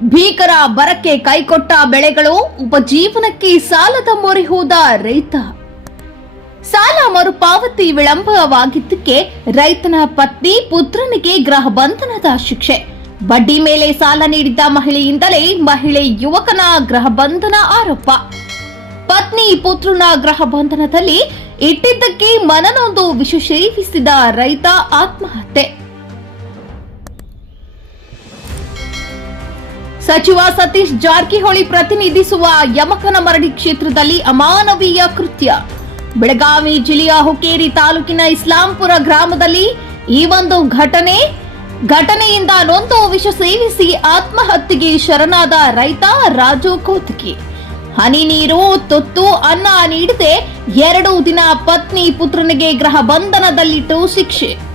ಭೀಕರ ಬರಕ್ಕೆ ಕೈಕೊಟ್ಟ ಬೆಳೆಗಳು ಉಪಜೀವನಕ್ಕೆ ಸಾಲದ ಮೊರೆ ಹೋದ ರೈತ. ಸಾಲ ಮರುಪಾವತಿ ವಿಳಂಬವಾಗಿದ್ದಕ್ಕೆ ರೈತನ ಪತ್ನಿ ಪುತ್ರನಿಗೆ ಗೃಹ ಬಂಧನದ ಶಿಕ್ಷೆ. ಬಡ್ಡಿ ಮೇಲೆ ಸಾಲ ನೀಡಿದ್ದ ಮಹಿಳೆಯಿಂದಲೇ ಮಹಿಳೆ ಯುವಕನ ಗೃಹ ಬಂಧನ ಆರೋಪ. ಪತ್ನಿ ಪುತ್ರನ ಗೃಹ ಬಂಧನದಲ್ಲಿ ಇಟ್ಟಿದ್ದಕ್ಕೆ ಮನನೊಂದು ವಿಷ ರೈತ ಆತ್ಮಹತ್ಯೆ. ಸಚಿವ ಸತೀಶ್ ಜಾರಕಿಹೊಳಿ ಪ್ರತಿನಿಧಿಸುವ ಯಮಕನ ಮರಡಿ ಕ್ಷೇತ್ರದಲ್ಲಿ ಅಮಾನವೀಯ ಕೃತ್ಯ. ಬೆಳಗಾವಿ ಜಿಲ್ಲೆಯ ಹುಕ್ಕೇರಿ ತಾಲೂಕಿನ ಇಸ್ಲಾಂಪುರ ಗ್ರಾಮದಲ್ಲಿ ಈ ಒಂದು ಘಟನೆ, ಘಟನೆಯಿಂದ ನೊಂದು ವಿಷ ಸೇವಿಸಿ ಆತ್ಮಹತ್ಯೆಗೆ ಶರಣಾದ ರೈತ ರಾಜು ಕೋತಕಿ. ಹನಿ ನೀರು, ತುತ್ತು, ಅನ್ನ ನೀಡದೆ ಎರಡು ದಿನ ಪತ್ನಿ ಪುತ್ರನಿಗೆ ಗೃಹ ಬಂಧನದಲ್ಲಿಟ್ಟು ಶಿಕ್ಷೆ.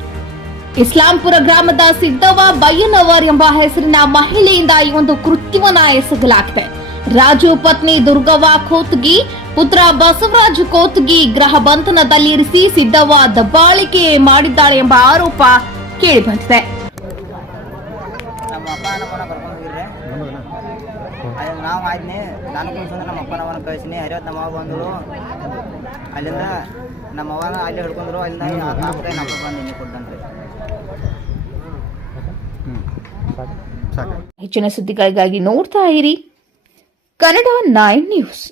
ಇಸ್ಲಾಂಪುರ ಗ್ರಾಮದ ಸಿದ್ದವ್ವ ಬಯ್ಯನವರ್ ಎಂಬ ಹೆಸರಿನ ಮಹಿಳೆಯಿಂದ ಈ ಒಂದು ಕೃತ್ಯವನ್ನ ಎಸಗಲಾಗಿದೆ ರಾಜು ಪತ್ನಿ ದುರ್ಗವ್ವ ಖೋತ್ಗಿ ಪುತ್ರ ಬಸವರಾಜ್ ಕೋತ್ಗಿ ಗ್ರಹ ಬಂಧನದಲ್ಲಿರಿಸಿ ಸಿದ್ದವ್ವ ದಬ್ಬಾಳಿಕೆ ಮಾಡಿದ್ದಾಳೆ ಎಂಬ ಆರೋಪ ಕೇಳಿಬಂದಿದೆ ನಾವು ಆದ್ನಿ ನಾನು ಕುಂತ್ಕೊಂಡು ನಮ್ಮ ಅಪ್ಪ ನಮ್ಮನ್ನ ಕಳಿಸಿನಿ. ಹರಿವತ್ತು ನಮ್ಮ ಅವ್ವ ಬಂದರು. ಅಲ್ಲಿಂದ ನಮ್ಮ ಅವ್ವನ ಅಲ್ಲಿ ಹಿಡ್ಕೊಂಡ್ರು. ಅಲ್ಲಿಂದ ನಾಲ್ಕು ಕೈ ನಮ್ಮ ಬಂದು ಇನ್ನಿ ಕೊಟ್ಟಂತ್ರಿ ಹೆಚ್ಚಿನ ಸುದ್ದಿಗಳಿಗಾಗಿ ನೋಡ್ತಾ ಇರಿ. Kannada nine News.